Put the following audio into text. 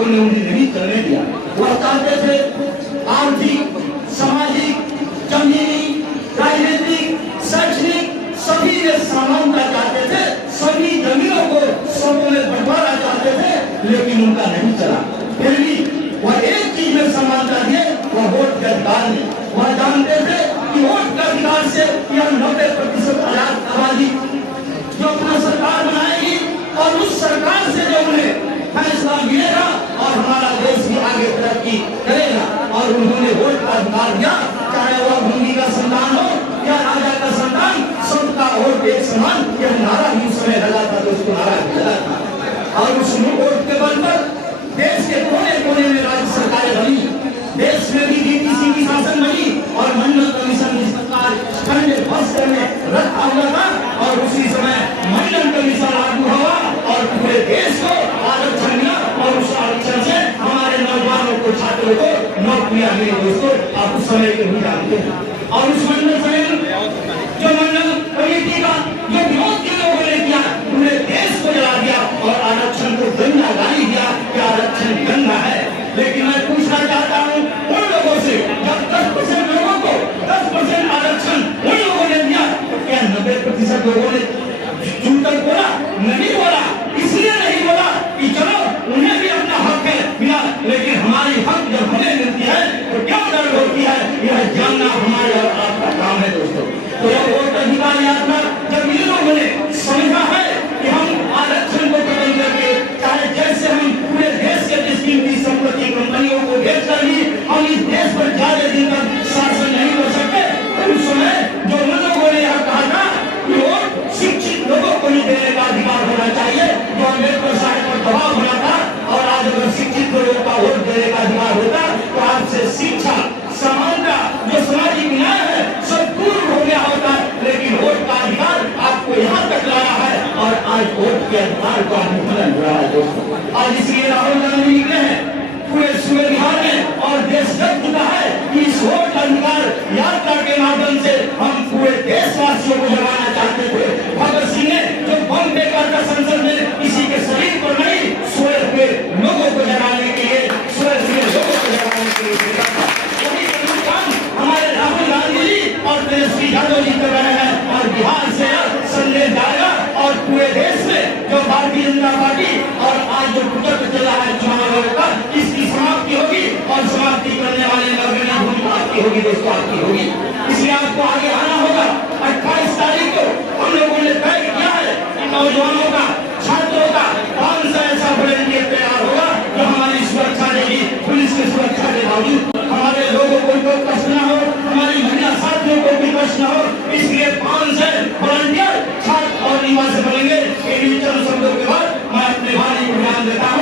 लोगों ने उन्हें नहीं करने दिया। वह चाहते थे आर्थिक, सामाजिक, जमीनी, राजनीतिक, शैक्षणिक सभी में समानता चाहते थे, सभी जमीनों को सबों में बंटवारा चाहते थे, लेकिन उनका नहीं चला। फिर भी वह एक चीज में समानता दिए, वह वोट के अधिकार में। वह जानते थे कि वोट के अधिकार से यह 90% आबादी जो अपना सरकार बनाएगी और उस सरकार से जो उन्हें फैसला मिलेगा और हमारा देश भी आगे तरक्की करेगा। और उन्होंने वोट का अधिकार दिया, चाहे वह भूमि का संतान हो या राजा का संतान, सबका वोट एक समान। यह नारा ही उस समय लगा था, दोस्तों, नारा लगा था। और उस वोट के बल पर देश के कोने कोने में राज्य सरकारें बनी, देश में भी डीटीसी की शासन बनी और मंडल कमीशन की सरकार ठंडे वस्त्र में रखा हुआ था। और उसी समय मंडल कमीशन लागू हुआ और पूरे देश को आरक्षण मिला और उस आरक्षण से हमारे नौजवानों को, छात्रों को नौकरियां मिली। दोस्तों, आप उस समय के भी जानते हैं। और उस मंडल जो मंडल कमेटी का जो विरोध के लोगों ने किया, पूरे देश को जला दिया और आरक्षण को गंदा गाली दिया कि आरक्षण गंदा है। लेकिन मैं पूछना चाहता हूँ उन लोगों से, जब 10% लोगों को 10% आरक्षण उन लोगों ने दिया, तो क्या 90% लोगों ने झूठक बोला? नहीं बोला। इसलिए नहीं बोला कि चलो उन्हें भी अपना हक है मिला, लेकिन हमारी हक जब हमें मिलती है तो क्या दर्द होती है, यह जानना हमारे और आपका काम है। दोस्तों, तो यह वोट अधिकार यात्रा जब इन लोगों ने समझा है कि हम आरक्षण को खत्म करके, चाहे जैसे हम पूरे देश के कीमती संपत्ति कंपनियों को बेच कर भी हम इस देश पर ज्यादा दिन तक शासन नहीं कर सकते, तो उस समय जो लोगों ने यह कहा था कि वोट शिक्षित लोगों को ही देने का अधिकार होना चाहिए, जो अम्बेडकर साहब पर दबाव बना था। और आज अगर शिक्षित लोगों का वोट देने का अधिकार होता तो आपसे शिक्षा, समानता, जो सामाजिक न्याय है, सब पूर्ण हो गया होता। लेकिन वोट का अधिकार आपको यहाँ तक लाया है और आज वोट के अधिकार को अनुपालन हो रहा है। दोस्तों, आज इसलिए राहुल गांधी निकले हैं पूरे सूबे बिहार में और देश जग चुका है कि इस वोट अधिकार यात्रा के माध्यम से हम पूरे देशवासियों को जगाना चाहते थे। भगत सिंह ने जो बम फेंका था संसद में, किसी के शरीर पर नहीं, सोए हुए लोगों को जगाने के लिए, सोए हुए लोगों को जगाने के लिए वही काम हमारे राहुल गांधी जी और तेजस्वी यादव जी कर रहे हैं। और बिहार से संदेश जाएगा और पूरे देश में जो भारतीय जनता पार्टी और आज जो कुचल चला है चुनाव का, इसकी समाप्ति होगी और समाप्ति करने वाले नगरीय भूमिका आपकी होगी। दोस्तों, आपकी होगी। इसलिए आपको आगे आना होगा। 28 तारीख को हम लोगों ने तय किया है कि नौजवानों का, छात्रों का 500 ऐसा वॉलंटियर तैयार होगा जो हमारी सुरक्षा देगी। पुलिस की सुरक्षा के बावजूद हमारे लोगों को कोई कष्ट न हो, हमारी महिला साथियों को भी कष्ट न हो, इसलिए 500 वॉलंटियर छात्र और निवासी बनेंगे। इन शब्दों के बाद मैं अपने भाई को ध्यान देता हूँ।